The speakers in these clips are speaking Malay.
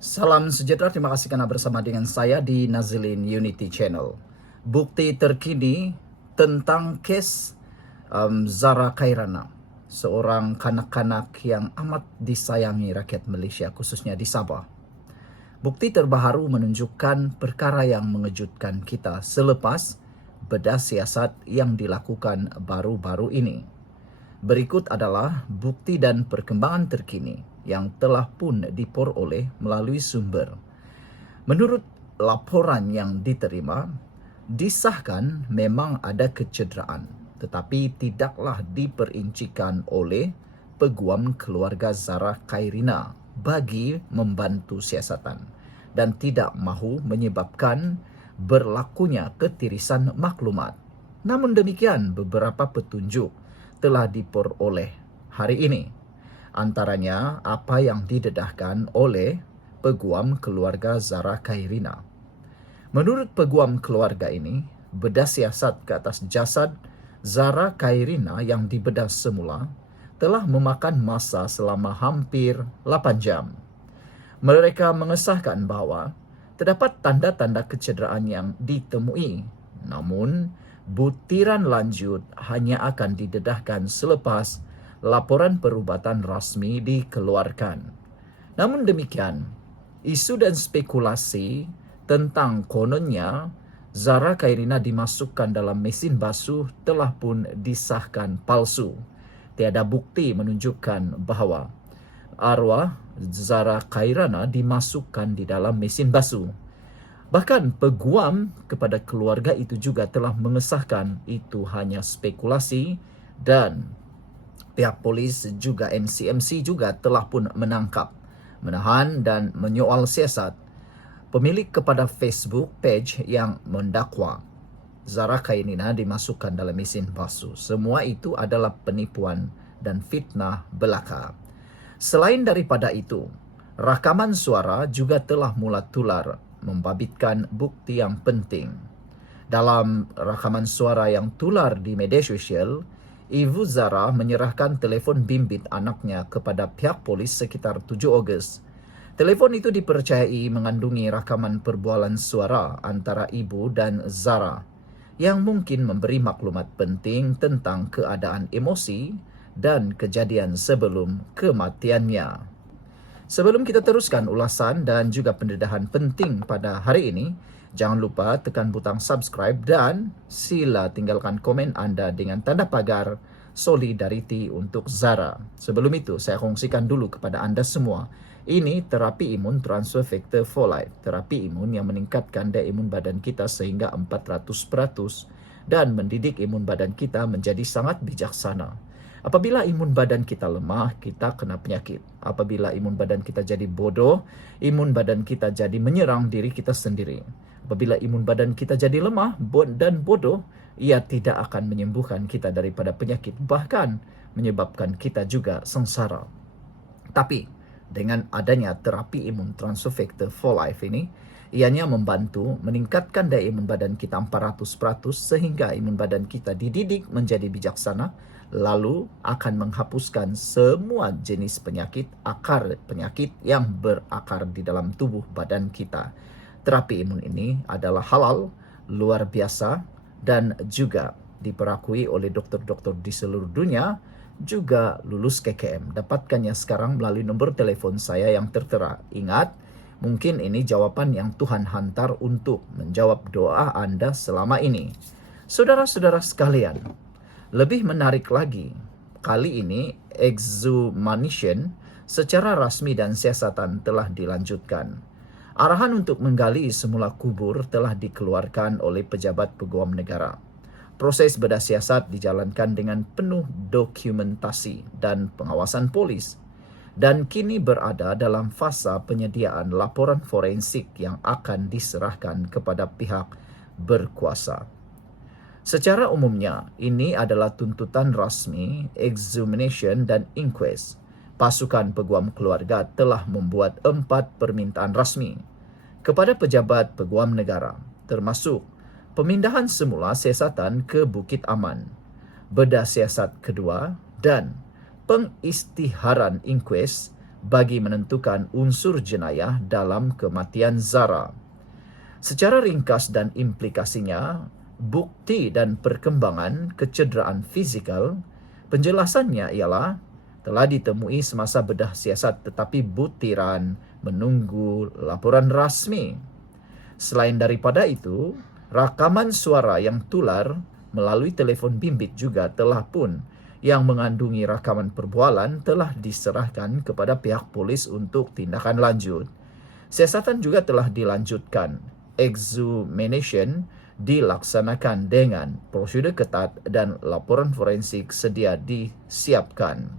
Salam sejahtera, terima kasih karena bersama dengan saya di Nazilin Unity Channel. Bukti terkini tentang kes Zara Khairana, seorang kanak-kanak yang amat disayangi rakyat Malaysia, khususnya di Sabah. Bukti terbaru menunjukkan perkara yang mengejutkan kita selepas bedah siasat yang dilakukan baru-baru ini. Berikut adalah bukti dan perkembangan terkini yang telah pun diperoleh melalui sumber. Menurut laporan yang diterima, disahkan memang ada kecederaan, tetapi tidaklah diperincikan oleh peguam keluarga Zara Khairina bagi membantu siasatan dan tidak mahu menyebabkan berlakunya ketirisan maklumat. Namun demikian, beberapa petunjuk telah diperoleh hari ini. Antaranya apa yang didedahkan oleh peguam keluarga Zara Khairina. Menurut peguam keluarga ini, bedah siasat ke atas jasad Zara Khairina yang dibedah semula telah memakan masa selama hampir 8 jam. Mereka mengesahkan bahawa terdapat tanda-tanda kecederaan yang ditemui, namun butiran lanjut hanya akan didedahkan selepas laporan perubatan rasmi dikeluarkan. Namun demikian, isu dan spekulasi tentang kononnya Zara Khairina dimasukkan dalam mesin basuh telah pun disahkan palsu. Tiada bukti menunjukkan bahawa arwah Zara Khairina dimasukkan di dalam mesin basuh. Bahkan peguam kepada keluarga itu juga telah mengesahkan itu hanya spekulasi, dan pihak polis juga MCMC juga telah pun menangkap, menahan dan menyoal siasat pemilik kepada Facebook page yang mendakwa Zara Khairina dimasukkan dalam mesin basuh. Semua itu adalah penipuan dan fitnah belaka. Selain daripada itu, rakaman suara juga telah mula tular membabitkan bukti yang penting. Dalam rakaman suara yang tular di media sosial, Ibu Zara menyerahkan telefon bimbit anaknya kepada pihak polis sekitar 7 Ogos. Telefon itu dipercayai mengandungi rakaman perbualan suara antara ibu dan Zara yang mungkin memberi maklumat penting tentang keadaan emosi dan kejadian sebelum kematiannya. Sebelum kita teruskan ulasan dan juga pendedahan penting pada hari ini, jangan lupa tekan butang subscribe dan sila tinggalkan komen anda dengan tanda pagar solidariti untuk Zara. Sebelum itu, saya kongsikan dulu kepada anda semua. Ini terapi imun transfer factor for life. Terapi imun yang meningkatkan daya imun badan kita sehingga 400% dan mendidik imun badan kita menjadi sangat bijaksana. Apabila imun badan kita lemah, kita kena penyakit. Apabila imun badan kita jadi bodoh, imun badan kita jadi menyerang diri kita sendiri. Apabila imun badan kita jadi lemah dan bodoh, ia tidak akan menyembuhkan kita daripada penyakit, bahkan menyebabkan kita juga sengsara. Tapi dengan adanya terapi imun transfer factor for life ini, ianya membantu meningkatkan daya imun badan kita 400% sehingga imun badan kita dididik menjadi bijaksana, lalu akan menghapuskan semua jenis penyakit, akar penyakit yang berakar di dalam tubuh badan kita. Terapi imun ini adalah halal, luar biasa, dan juga diperakui oleh doktor-doktor di seluruh dunia, juga lulus KKM. Dapatkannya sekarang melalui nombor telefon saya yang tertera. Ingat, mungkin ini jawaban yang Tuhan hantar untuk menjawab doa anda selama ini. Saudara-saudara sekalian, lebih menarik lagi, kali ini exhumation secara rasmi dan siasatan telah dilanjutkan. Arahan untuk menggali semula kubur telah dikeluarkan oleh pejabat peguam negara. Proses bedah siasat dijalankan dengan penuh dokumentasi dan pengawasan polis, dan kini berada dalam fasa penyediaan laporan forensik yang akan diserahkan kepada pihak berkuasa. Secara umumnya, ini adalah tuntutan rasmi, exhumation dan inquest. Pasukan peguam keluarga telah membuat 4 permintaan rasmi kepada pejabat peguam negara, termasuk pemindahan semula siasatan ke Bukit Aman, bedah siasat kedua, dan pengisytiharan inquest bagi menentukan unsur jenayah dalam kematian Zara. Secara ringkas dan implikasinya, bukti dan perkembangan kecederaan fizikal, penjelasannya ialah telah ditemui semasa bedah siasat tetapi butiran menunggu laporan rasmi. Selain daripada itu, rakaman suara yang tular melalui telefon bimbit juga telah pun yang mengandungi rakaman perbualan telah diserahkan kepada pihak polis untuk tindakan lanjut. Siasatan juga telah dilanjutkan. Exhumation dilaksanakan dengan prosedur ketat dan laporan forensik sedia disiapkan.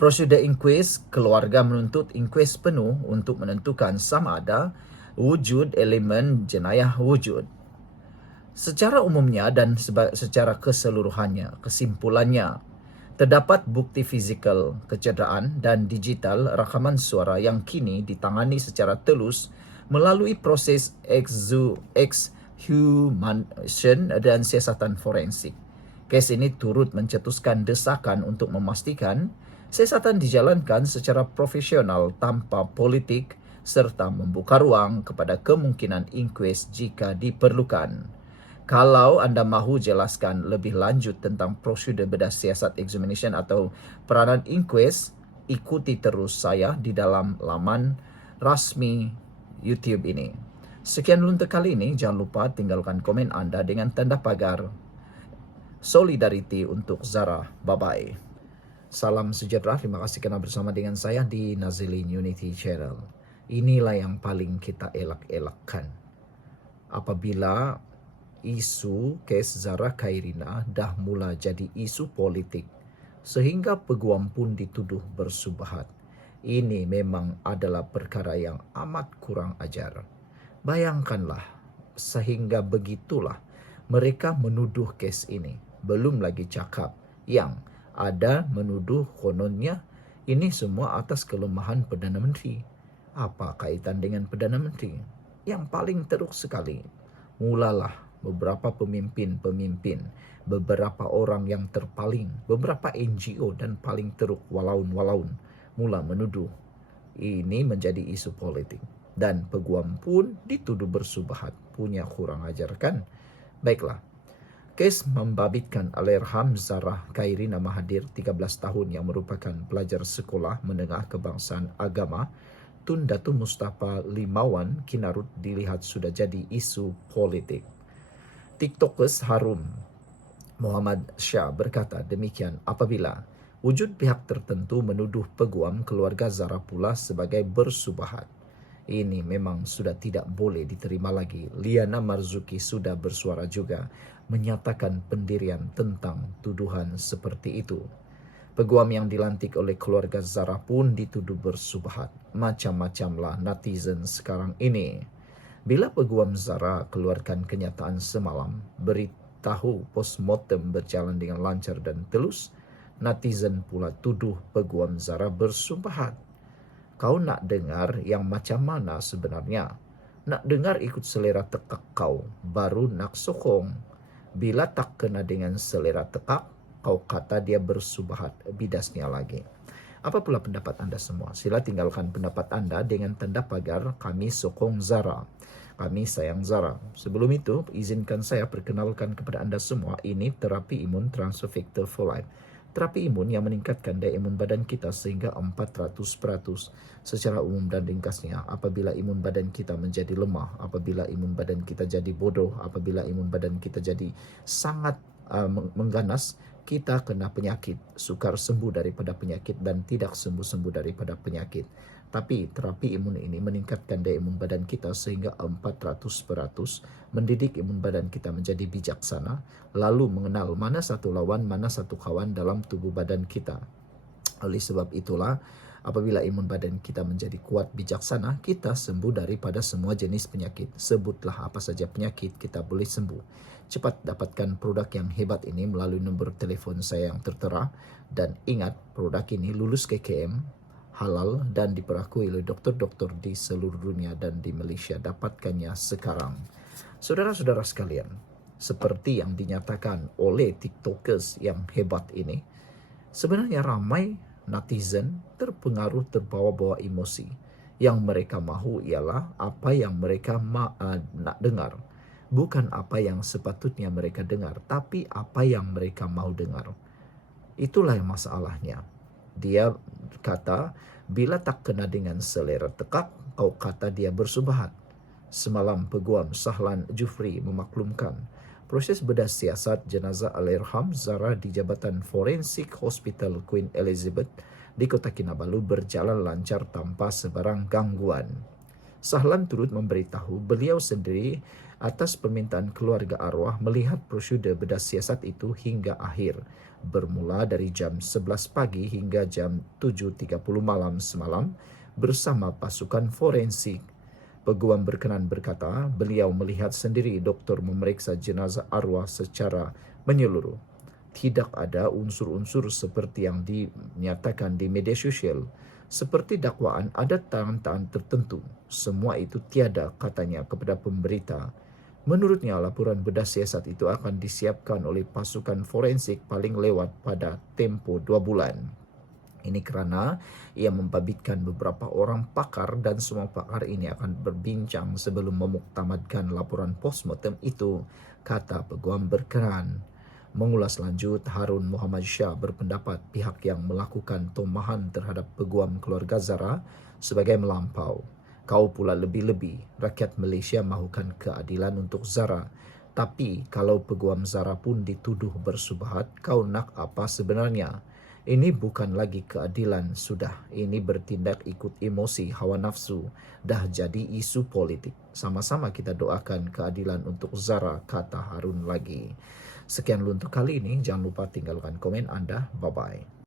Prosedur inquest, keluarga menuntut inquest penuh untuk menentukan sama ada wujud elemen jenayah wujud. Secara umumnya dan secara keseluruhannya, kesimpulannya, terdapat bukti fizikal kecederaan dan digital rakaman suara yang kini ditangani secara telus melalui proses exhumation dan siasatan forensik. Kes ini turut mencetuskan desakan untuk memastikan siasatan dijalankan secara profesional tanpa politik serta membuka ruang kepada kemungkinan inquest jika diperlukan. Kalau anda mahu jelaskan lebih lanjut tentang prosedur bedah siasat examination atau peranan inquest, ikuti terus saya di dalam laman rasmi YouTube ini. Sekian untuk kali ini, jangan lupa tinggalkan komen anda dengan tanda pagar solidariti untuk Zara. Bye-bye. Salam sejahtera, terima kasih kerana bersama dengan saya di Nazilin Unity Channel. Inilah yang paling kita elak-elakkan. Apabila isu kes Zara Khairina dah mula jadi isu politik, sehingga peguam pun dituduh bersubhat. Ini memang adalah perkara yang amat kurang ajar. Bayangkanlah, sehingga begitulah mereka menuduh kes ini. Belum lagi cakap yang ada menuduh kononnya ini semua atas kelemahan Perdana Menteri. Apa kaitan dengan Perdana Menteri? Yang paling teruk sekali, mulalah beberapa pemimpin, beberapa orang yang terpaling, beberapa NGO dan paling teruk walaun-walaun mula menuduh ini menjadi isu politik. Dan peguam pun dituduh bersubhat. Punya kurang ajar kan? Baiklah. Kes membabitkan Allahyarham Zara Khairina Mahathir, 13 tahun, yang merupakan pelajar sekolah menengah kebangsaan agama Tun Datu Mustafa Limawan Kinarut dilihat sudah jadi isu politik. TikTokers Harum Muhammad Shah berkata demikian apabila wujud pihak tertentu menuduh peguam keluarga Zara pula sebagai bersubhat. Ini memang sudah tidak boleh diterima lagi. Liana Marzuki sudah bersuara juga menyatakan pendirian tentang tuduhan seperti itu. Peguam yang dilantik oleh keluarga Zara pun dituduh bersubhat. Macam-macamlah netizen sekarang ini. Bila peguam Zara keluarkan kenyataan semalam, beritahu postmortem berjalan dengan lancar dan telus, netizen pula tuduh peguam Zara bersubhat. Kau nak dengar yang macam mana sebenarnya? Nak dengar ikut selera tekak kau, baru nak sokong. Bila tak kena dengan selera tekak, kau kata dia bersubhat, bidasnya lagi. Apa pula pendapat anda semua? Sila tinggalkan pendapat anda dengan tanda pagar kami sokong Zara. Kami sayang Zara. Sebelum itu, izinkan saya perkenalkan kepada anda semua, ini terapi imun transfer factor for life. Terapi imun yang meningkatkan daya imun badan kita sehingga 400%. Secara umum dan ringkasnya, apabila imun badan kita menjadi lemah, apabila imun badan kita jadi bodoh, apabila imun badan kita jadi sangat mengganas, kita kena penyakit, sukar sembuh daripada penyakit dan tidak sembuh-sembuh daripada penyakit. Tapi terapi imun ini meningkatkan daya imun badan kita sehingga 400%, mendidik imun badan kita menjadi bijaksana, lalu mengenal mana satu lawan, mana satu kawan dalam tubuh badan kita. Oleh sebab itulah, apabila imun badan kita menjadi kuat bijaksana, kita sembuh daripada semua jenis penyakit. Sebutlah apa saja penyakit, kita boleh sembuh. Cepat dapatkan produk yang hebat ini melalui nombor telefon saya yang tertera. Dan ingat, produk ini lulus KKM, halal dan diperakui oleh doktor-doktor di seluruh dunia dan di Malaysia. Dapatkannya sekarang. Saudara-saudara sekalian, seperti yang dinyatakan oleh TikTokers yang hebat ini, sebenarnya ramai netizen terpengaruh terbawa-bawa emosi. Yang mereka mahu ialah apa yang mereka nak dengar. Bukan apa yang sepatutnya mereka dengar, tapi apa yang mereka mahu dengar. Itulah yang masalahnya. Dia kata, bila tak kena dengan selera tekak, kau kata dia bersubhat. Semalam Peguam Sahlan Jufri memaklumkan, proses bedah siasat jenazah Allahyarham Zara di Jabatan Forensik Hospital Queen Elizabeth di Kota Kinabalu berjalan lancar tanpa sebarang gangguan. Sahlan turut memberitahu beliau sendiri atas permintaan keluarga arwah melihat prosedur bedah siasat itu hingga akhir, bermula dari jam 11 pagi hingga jam 7.30 malam semalam bersama pasukan forensik. Peguam berkenan berkata, beliau melihat sendiri doktor memeriksa jenazah arwah secara menyeluruh. Tidak ada unsur-unsur seperti yang dinyatakan di media sosial. Seperti dakwaan ada tangan-tangan tertentu. Semua itu tiada, katanya kepada pemberita. Menurutnya, laporan bedah siasat itu akan disiapkan oleh pasukan forensik paling lewat pada tempoh 2 bulan. Ini kerana ia membabitkan beberapa orang pakar dan semua pakar ini akan berbincang sebelum memuktamadkan laporan postmortem itu, kata Peguam berkenan. Mengulas lanjut, Harun Muhammad Shah berpendapat pihak yang melakukan tomahan terhadap peguam keluarga Zara sebagai melampau. Kau pula lebih-lebih, rakyat Malaysia mahukan keadilan untuk Zara. Tapi kalau peguam Zara pun dituduh bersubhat, kau nak apa sebenarnya? Ini bukan lagi keadilan, sudah. Ini bertindak ikut emosi, hawa nafsu. Dah jadi isu politik. Sama-sama kita doakan keadilan untuk Zara, kata Harun lagi. Sekian dulu untuk kali ini. Jangan lupa tinggalkan komen Anda. Bye-bye.